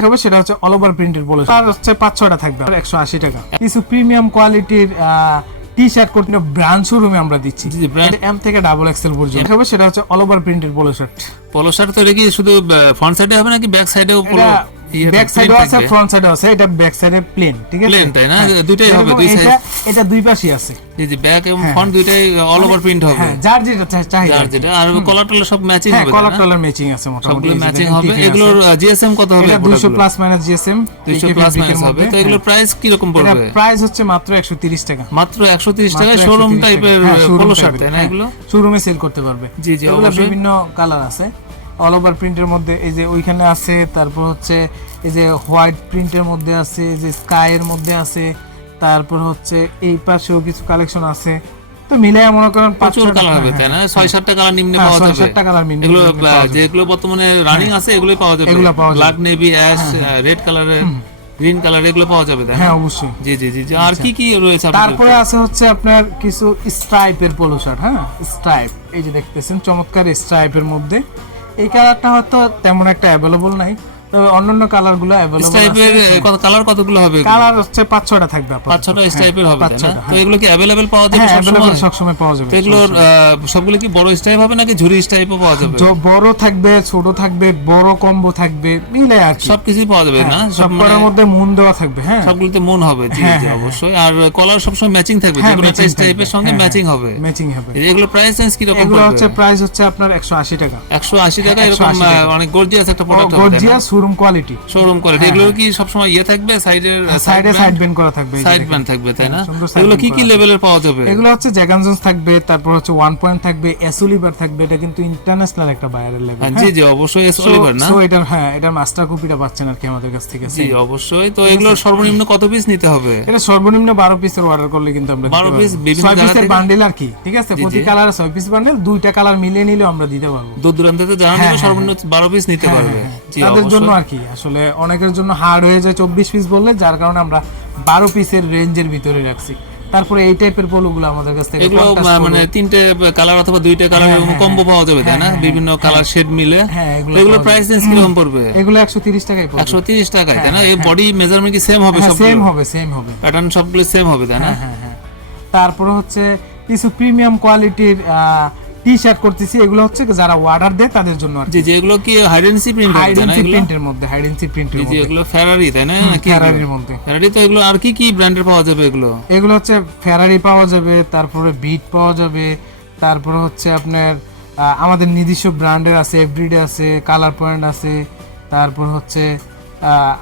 দেখাবো সেটা হচ্ছে অল ওভার প্রিন্টের বলে। তার হচ্ছে পাঁচ ছয়টা থাকবে একশো আশি টাকা। কিছু প্রিমিয়াম কোয়ালিটির টি শার্ট করতে ব্র্যান্ড শোরুমে আমরা দিচ্ছি। এম থেকে ডাবল এক্সেল পর্যন্ত। হবে সেটা হচ্ছে অল ওভার প্রিন্টের পোলো শার্ট পলো শার্ট তো কি শুধু ফ্রন্ট সাইডে হবে নাকি ব্যাক সাইডেও ব্যাক সাইডে আছে ফ্রন্ট সাইডে আছে এটা ব্যাক সাইডে প্লেন ঠিক আছে? প্লেন তাই না? হ্যাঁ। দুইটাই হবে, দুই side। এটা দুই আছে। জি জি ব্যাক এবং ফ্রন্ট দুইটাই অল ওভার প্রিন্ট হবে। হ্যাঁ যার যেটা চা- চাহিদা যার যেটা। আর কলার টলার সব ম্যাচিং হ্যাঁ হবে কলার টলার ম্যাচিং আছে মোটামুটি। ম্যাচিং হবে। এগুলোর জিএসএম কত হবে 200 plus minus GSM 200 plus minus হবে। তো এগুলোর প্রাইস কি রকম হ্যাঁ। পড়বে? প্রাইস হচ্ছে মাত্র 130 টাকা। মাত্র 130 টাকায় শোরুম 130 টাইপের। হ্যাঁ, পলো শার্ট তাই না হ্যাঁ, এগুলো শোরুমে সেল করতে পারবে। জি, জি, অবশ্যই। বিভিন্ন কালার আছে। অল ওভার প্রিন্টের মধ্যে এই যে ওইখানে আছে তারপর হচ্ছে এই যে হোয়াইট প্রিন্টের মধ্যে আছে এই যে স্কাই এর মধ্যে আছে। তারপর হচ্ছে এই পাশেও কিছু কালেকশন আছে। তো মিলে মনে করেন প্রচুর কালার হবে তাই না? ছয় সাতটা কালার নিম্নে হ্যাঁ, পাওয়া ছয় যাবে। সাতটা কালার মিনিমাম এগুলো। যেগুলো বর্তমানে রানিং আছে এগুলোই পাওয়া যাবে। এগুলো পাওয়া যাবে। ব্ল্যাক নেভি অ্যাশ রেড কালারের গ্রিন কালার এগুলো পাওয়া যাবে হ্যাঁ অবশ্যই। জি জি জি জি। আর কি কি রয়েছে তারপরে আছে হচ্ছে আপনার কিছু স্ট্রাইপের পোলো শার্ট হ্যাঁ? স্ট্রাইপ এই যে দেখতেছেন চমৎকার স্ট্রাইপের মধ্যে। এই কালারটা হয়তো তেমন একটা অ্যাভেলেবল নাই। তবে অন্যান্য কালারগুলো অ্যাভেলেবল টাইপের কত কালার কতগুলো হবে? কালার হচ্ছে পাঁচ ছয়টা থাকবে আপাতত। পাঁচ ছটা টাইপের হবে না? তো এগুলো কি অ্যাভেলেবেল পাওয়া যাবে হ্যাঁ সবসময়? সবসময় পাওয়া যাবে আহ, সবগুলো কি বড় স্টাইপ হবে নাকি ঝুরি স্টাইপও পাওয়া যাবে? বড় থাকবে ছোট থাকবে বড় কম্বো থাকবে মিলে আর সবকিছুই পাওয়া যাবে না? হ্যাঁ, সব সব মানে মধ্যে মন দেওয়া থাকবে হ্যাঁ। সবগুলোতে মন হবে জি হ্যাঁ, হ্যাঁ, অবশ্যই। আর কলার সবসময় ম্যাচিং থাকবে হ্যাঁ, যে কোনো স্টাইপের সঙ্গে হ্যাঁ, ম্যাচিং হবে। ম্যাচিং হবে। এগুলো প্রাইস রেঞ্জ কি রকম এগুলো হচ্ছে প্রাইস হচ্ছে আপনার একশো আশি টাকা। 180 টাকা এরকম 180 টাকা। আহ, অনেক গর্জিয়াস একটা প্রোডাক্ট হবে gorgeous showroom quality showroom quality এগুলো কি সবসময় ইয়ে থাকবে? সাইডের সাইডে সাইড বেন্ড করা থাকবে সাইড। ব্যান্ড থাকবে তাই না? হ্যাঁ, এগুলো কি কি লেভেলের পাওয়া যাবে? এগুলো হচ্ছে জ্যাগানজন্স থাকবে তারপর হচ্ছে ওয়ান পয়েন্ট থাকবে এসুলিভার থাকবে এটা কিন্তু ইন্টারন্যাশনাল একটা বায়ারের লেভেল হ্যাঁ, জি জি অবশ্যই এস অলিভার না? সো এটার হ্যাঁ এটার মাস্টার কপিটা পাচ্ছেন আর কি আমাদের কাছ থেকে জি অবশ্যই। তো এগুলো সর্বনিম্ন কত পিস নিতে হবে? এটা সর্বনিম্ন বারো পিসের অর্ডার করলে কিন্তু আমরা 12 পিস বিভিন্ন পিসের বান্ডেল আর কি ঠিক আছে? প্রতি কালার ছয় পিস বান্ডেল দুইটা কালার মিলিয়ে নিলে আমরা দিতে পারব। দূর দূরান্তে জানা হ্যাঁ, যাবে সর্বনিম্ন বারো পিস নিতে পারবে। জি তাদের অবশ্যই। জন্য আর কি। আসলে অনেকের জন্য হার্ড হয়ে যায় চব্বিশ পিস বললে যার কারণে আমরা বারো পিসের রেঞ্জের ভিতরে রাখছি। তারপরে এই টাইপের পলুগুলো আমাদের কাছ থেকে এগুলো মানে তিনটে কালার অথবা দুইটা কালার এরকম কম্বো পাওয়া যাবে তাই না? বিভিন্ন কালার শেড মিলে। হ্যাঁ, এগুলো প্রাইস রেঞ্জ কীরকম পড়বে? এগুলো একশো তিরিশ টাকায় পড়বে। একশো তিরিশ টাকায় তাই না? এই বডি মেজারমেন্ট কি সেম হবে সব সেম হবে সেম হবে। প্যাটার্ন সবগুলো সেম হবে তাই না? হ্যাঁ হ্যাঁ তারপরে হচ্ছে কিছু প্রিমিয়াম কোয়ালিটির টি শার্ট করতেছি এগুলো হচ্ছে যারা অর্ডার দেয় তাদের জন্য আর জি জি এগুলো কি হাইডেন্সি প্রিন্ট হাইডেন্সি প্রিন্টের মধ্যে হাইডেন্সি প্রিন্টের মধ্যে। এগুলো ফেরারি তাই না? নাকি ফেরারির মধ্যে। ফেরারি তো এগুলো আর কি কি ব্র্যান্ডের পাওয়া যাবে এগুলো? এগুলো হচ্ছে ফেরারি পাওয়া যাবে তারপরে বিট পাওয়া যাবে তারপরে হচ্ছে আপনার আমাদের নিজস্ব ব্র্যান্ডের আছে এভরিডে আছে কালার পয়েন্ট আছে তারপর হচ্ছে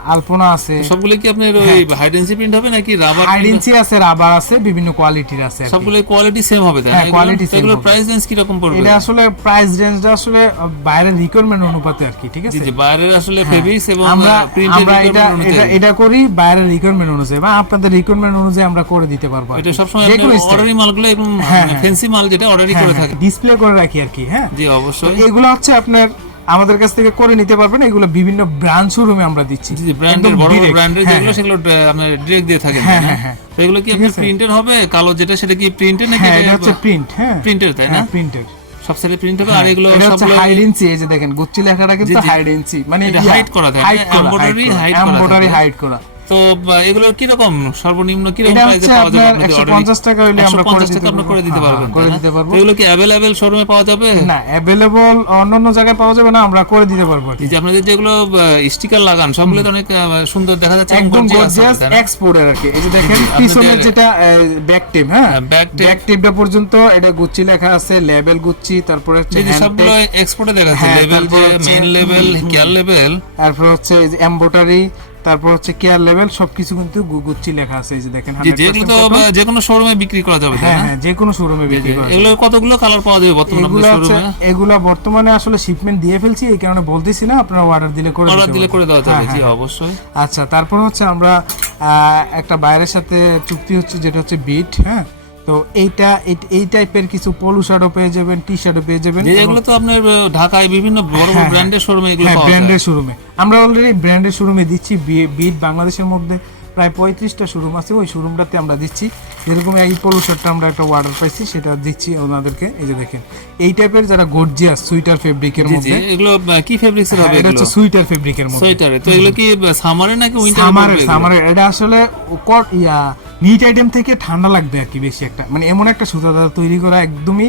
আলপনা আছে। সবগুলো কি আপনার ওই হ্যাঁ। হাইডেন্সি প্রিন্ট হবে নাকি রাবার হাইডেন্সি আছে রাবার আছে বিভিন্ন কোয়ালিটির আছে সবগুলো কোয়ালিটি সেম হবে তাই হ্যাঁ, এগুলো- এগুলোর প্রাইস রেঞ্জ কি রকম পড়বে? এটা আসলে প্রাইস রেঞ্জটা আসলে বাইরের রিকোয়ারমেন্ট অনুপাতে আর কি ঠিক আছে? জি বাইরের আসলে ফেব্রিক্স এবং আমরা আমরা এটা এটা এটা করি বাইরের রিকোয়ারমেন্ট অনুযায়ী বা আপনাদের রিকোয়ারমেন্ট অনুযায়ী আমরা করে দিতে পারব এটা কি। সবসময় যে কোনো আপনার অর্ডারি মালগুলো এবং হ্যাঁ, ফ্যান্সি মাল যেটা অর্ডারই করে থাকে। ডিসপ্লে করে রাখি আর কি হ্যাঁ। জি অবশ্যই। এগুলো হচ্ছে আপনার আমাদের কাছ থেকে করে নিতে পারবেন। এগুলো বিভিন্ন ব্র্যান্ড শোরুমে আমরা দিচ্ছি। জি ব্র্যান্ডের বড় বড় ব্র্যান্ডের হ্যাঁ, যেগুলো সেগুলো আহ, আপনার ডিরেক্ট দিয়ে থাকেন হ্যাঁ, হ্যাঁ, হ্যাঁ। তো এগুলো কি আপনার প্রিন্টের হবে? কালো যেটা সেটা কি প্রিন্টের নাকি হ্যাঁ এটা হচ্ছে প্রিন্ট হ্যাঁ। প্রিন্টের তাই না? প্রিন্টের সব সাইডে প্রিন্ট হবে আর এগুলো সব সবগুলো হাইড ইনসি এই যে দেখেন গুচ্ছি লেখাটা কিন্তু। হাইড ইঞ্চি মানে এটা হাইড করা থাকে, হাইড embroidery hide করা। এমব্রয়ডারি হাইড করা। তো এগুলোর কি রকম সর্বনিম্ন কি রকম প্রাইসে পাওয়া যাবে আপনাদের একশো order-ই? পঞ্চাশ টাকা হইলে আমরা করে দিতে করে দিতে পারব। পারবেন হ্যাঁ, করে দিতে পারব। এগুলো কি অ্যাভেলেবেল শোরুমে পাওয়া যাবে? না অ্যাভেলেবল অন্যান্য জায়গায় পাওয়া যাবে না আমরা করে দিতে পারব এই যে আপনাদের যেগুলো স্টিকার লাগান সবগুলো তো অনেক সুন্দর দেখা যাচ্ছে একদম গর্জিয়াস আর কি। এই যে দেখেন যেটা ব্যাক টেপ হ্যাঁ? ব্যাক টেপটা পর্যন্ত এটা গুচ্ছি লেখা আছে লেভেল গুচ্ছি তারপরে হচ্ছে এই যে সবগুলো এক্সপোর্টে দেখা যাচ্ছে লেভেল যে মেইন লেভেল কেয়ার লেভেল তারপর হচ্ছে এমবোটারি তারপর হচ্ছে কেয়ার লেভেল সবকিছু কিন্তু গু- গুচ্ছি লেখা আছে এই যে দেখেন যে 100% যেগুলো তো যে কোনো শোরুমে বিক্রি করা যাবে হ্যাঁ হ্যাঁ যে কোনো শোরুমে বিক্রি করা। এগুলো কতগুলো কালার পাওয়া যাবে বর্তমানে শোরুমে এগুলো বর্তমানে আসলে শিপমেন্ট দিয়ে ফেলছি এই কারণে বলতেছি না আপনারা অর্ডার দিলে করে অর্ডার দিলে করে দেওয়া যাবে হ্যাঁ, জি হ্যাঁ। অবশ্যই। আচ্ছা তারপর হচ্ছে আমরা আহ, একটা বাইরের সাথে চুক্তি হচ্ছে যেটা হচ্ছে বিট হ্যাঁ? তো এইটা এই- টাইপের কিছু পলু শার্টও পেয়ে যাবেন টি শার্টও পেয়ে যাবেন এগুলো তো আপনার ঢাকায় বিভিন্ন বড় বড় ব্র্যান্ডের শোরুমে এগুলো হ্যাঁ পাওয়া যায়। ব্র্যান্ডের শোরুমে আমরা অলরেডি ব্র্যান্ডের শোরুমে দিচ্ছি বিট বাংলাদেশের মধ্যে প্রায় পঁয়ত্রিশটা শোরুম আছে ওই শোরুমটাতে আমরা দিচ্ছি। যেরকম এই পলো শার্টটা আমরা একটা অর্ডার পাইছি সেটা দিচ্ছি ওনাদেরকে এই যে দেখেন। এই টাইপের যারা গর্জিয়াস সুইটার ফেব্রিকের মধ্যে এগুলো কি ফেব্রিক্স হ্যাঁ, হবে এটা হচ্ছে সুইটার ফেব্রিকের মধ্যে। সোয়েটারে তো এগুলো কি সামারে নাকি উইন্টারে সামারের সামারের এটা আসলে কট ইয়া নিট আইটেম থেকে ঠান্ডা লাগবে আর কি বেশি একটা। মানে এমন একটা সুতা দ্বারা তৈরি করা একদমই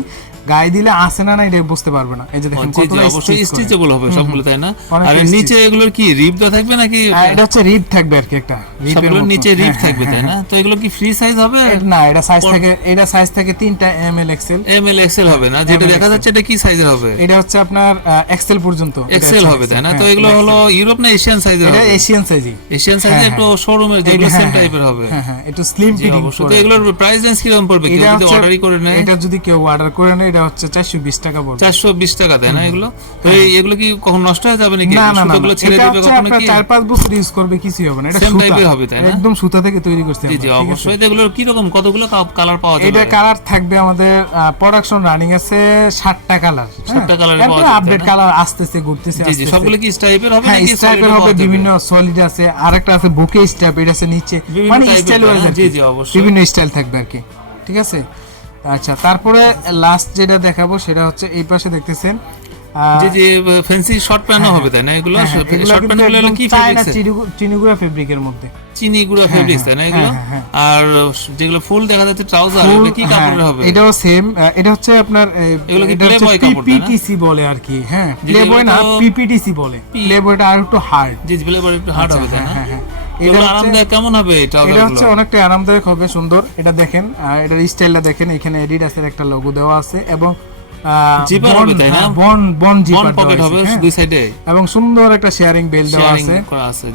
গায়ে দিলে আসে না না এটা বুঝতে পারবে না। এই যে দেখেন কতটা অবশ্যই স্টিচেবল হবে সবগুলো তাই না? আর নিচে এগুলোর কি রিপ দেওয়া থাকবে নাকি? হ্যাঁ, এটা হচ্ছে রিপ থাকবে আর কি একটা। সবগুলোর নিচে রিপ হ্যাঁ, থাকবে তাই না? তো এগুলো কি ফ্রি সাইজ হবে? না এটা সাইজ থেকে এটা সাইজ থেকে তিনটা M L XL M L XL হবে না? যেটা দেখা যাচ্ছে এটা কি সাইজের হবে? এটা হচ্ছে আপনার এক্সেল পর্যন্ত। এক্সেল হবে তাই না? হ্যাঁ, তো এগুলো হলো ইউরোপ না এশিয়ান সাইজের এটা এশিয়ান সাইজই এশিয়ান সাইজে একটু শোরুমের যেগুলো সেম টাইপের হবে। হ্যাঁ হ্যাঁ। একটু স্লিম ফিটিং অবশ্যই। এগুলোর প্রাইস রেঞ্জ কীরকম পড়বে? কেউ যদি অর্ডারই করে নেয়। এটা যদি কেউ অর্ডার করে নেয় এটা হচ্ছে চারশো বিশ টাকা পড়বে। চারশো বিশ টাকা দেয় না এগুলো? তো এগুলো কি কখন নষ্ট হয়ে যাবে নাকি? সুতোগুলো ছেড়ে দিবে কখনো কি? চার পাঁচ বছর ইউজ করবে কিছুই হবে না। এটা সুতা। হবে, তাই না? একদম সুতা থেকে তৈরি করতে হবে জি অবশ্যই। এগুলোর কি রকম কতগুলো কালার পাওয়া যাবে? এটা কালার থাকবে আমাদের প্রোডাকশন রানিং আছে ষাটটা কালার ষাটটা colour এর পাওয়া যাবে, আপডেট কালার আসতেছে ঘুরতেছে জি জি সবগুলো কি স্টাইপের হবে হ্যাঁ নাকি স্টাইপের হবে বিভিন্ন সলিড আছে আরেকটা আছে বুকে স্টাইপ এটা আছে নিচে। মানে স্টাইল ওয়াইজ? জি, জি, অবশ্যই। বিভিন্ন স্টাইল থাকবে আর কি। ঠিক আছে? আচ্ছা তারপরে লাস্ট যেটা দেখাবো সেটা হচ্ছে এই পাশে দেখতেছেন আহ, জি জি ফ্যান্সি শর্ট প্যান্টও হবে তাই না এগুলো? হ্যাঁ, হ্যাঁ, এগুলো শর্ট প্যান্টগুলো কি ফেব্রিক্স চিনিগুড়া ফেব্রিকের মধ্যে। চিনি গুঁড়া ফেব্রিক্স তাই না এগুলো? হ্যাঁ, হ্যাঁ, আর যেগুলো ফুল দেখা যাচ্ছে ট্রাউজার এটা কি কাপড়ের হ্যাঁ, হবে? এটাও সেম এটা হচ্ছে আপনার এগুলো কি কাপড়, পিপিটিসি বলে আর কি হ্যাঁ। প্লেবয় না পিপিটিসি বলে। প্লেবয়টা আর একটু হার্ড জি একটু হার্ড হবে তাই না? হ্যাঁ হ্যাঁ এগুলো এটা আরামদায়ক কেমন হবে এই এটা হচ্ছে অনেকটা আরামদায়ক হবে সুন্দর। এটা দেখেন আর এটার স্টাইলটা দেখেন এখানে এডিডাসের একটা লোগো দেওয়া আছে এবং Zipper হবে, তাই না? বন বন বন জিপার পকেট হবে দুই সাইডে এবং সুন্দর একটা শেয়ারিং বেল দেওয়া আছে।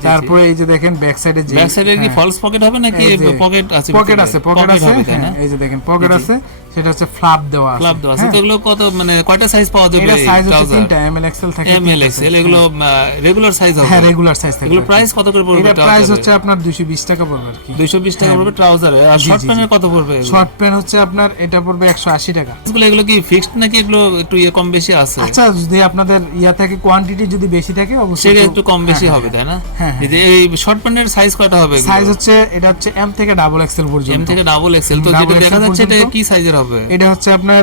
তারপরে এই যে দেখেন ব্যাক সাইডে যে ব্যাক সাইডে কি ফলস পকেট হবে নাকি পকেট আছে পকেট আছে পকেট আছে হ্যাঁ, এই যে দেখেন পকেট আছে। সেটা হচ্ছে ফ্লাপ দেওয়া আছে। ক্লাব দেওয়া আছে। হ্যাঁ, তো এগুলো কত মানে কয়টা সাইজ পাওয়া যাবে এটা সাইজ হচ্ছে তিনটা এম এল এক্সেল থাকে এম এল এক্সএল এগুলো রেগুলার সাইজ হবে। হ্যাঁ রেগুলার সাইজ থাকে এগুলো প্রাইস কত করে পড়বে এটা প্রাইস হচ্ছে আপনার 220 টাকা পড়বে আর কি। 220 টাকা পড়বে ট্রাউজারে আর শর্ট প্যান্টের কত পড়বে শর্ট প্যান্ট হচ্ছে আপনার এটা পড়বে 180 টাকা। এগুলো এগুলো কি ফিক্সড নাকি এগুলো একটু ইয়ে কম বেশি আছে? আচ্ছা যদি আপনাদের ইয়া থাকে কোয়ান্টিটি যদি বেশি থাকে অবশ্যই সেটা একটু- কম বেশি হবে তাই না? হ্যাঁ, এই শর্ট প্যান্টের সাইজ কয়টা হবে সাইজ হচ্ছে এটা হচ্ছে এম থেকে ডাবল এক্সেল এম থেকে ডাবল এক্সেল তো যেটা দেখা যাচ্ছে এটা কি সাইজের হবে। এটা হচ্ছে আপনার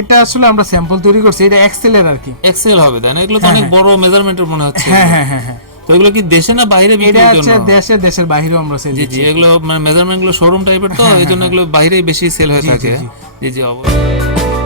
এটা আসলে আমরা স্যাম্পল তৈরি করছি এটা এক্সেলের আর কি। এক্সেল হবে তাই না? এগুলো তো অনেক বড় মেজারমেন্টের মনে হচ্ছে। হ্যাঁ হ্যাঁ হ্যাঁ হ্যাঁ। তো এগুলো কি দেশে না বাইরে বিক্রি করার জন্য? দেশে দেশের বাইরেও আমরা সেল জি জি এগুলো মানে মেজারমেন্টগুলো শোরুম টাইপের তো এই জন্য এগুলো বাইরেই বেশি সেল হয়ে থাকে। জি জি অবশ্যই।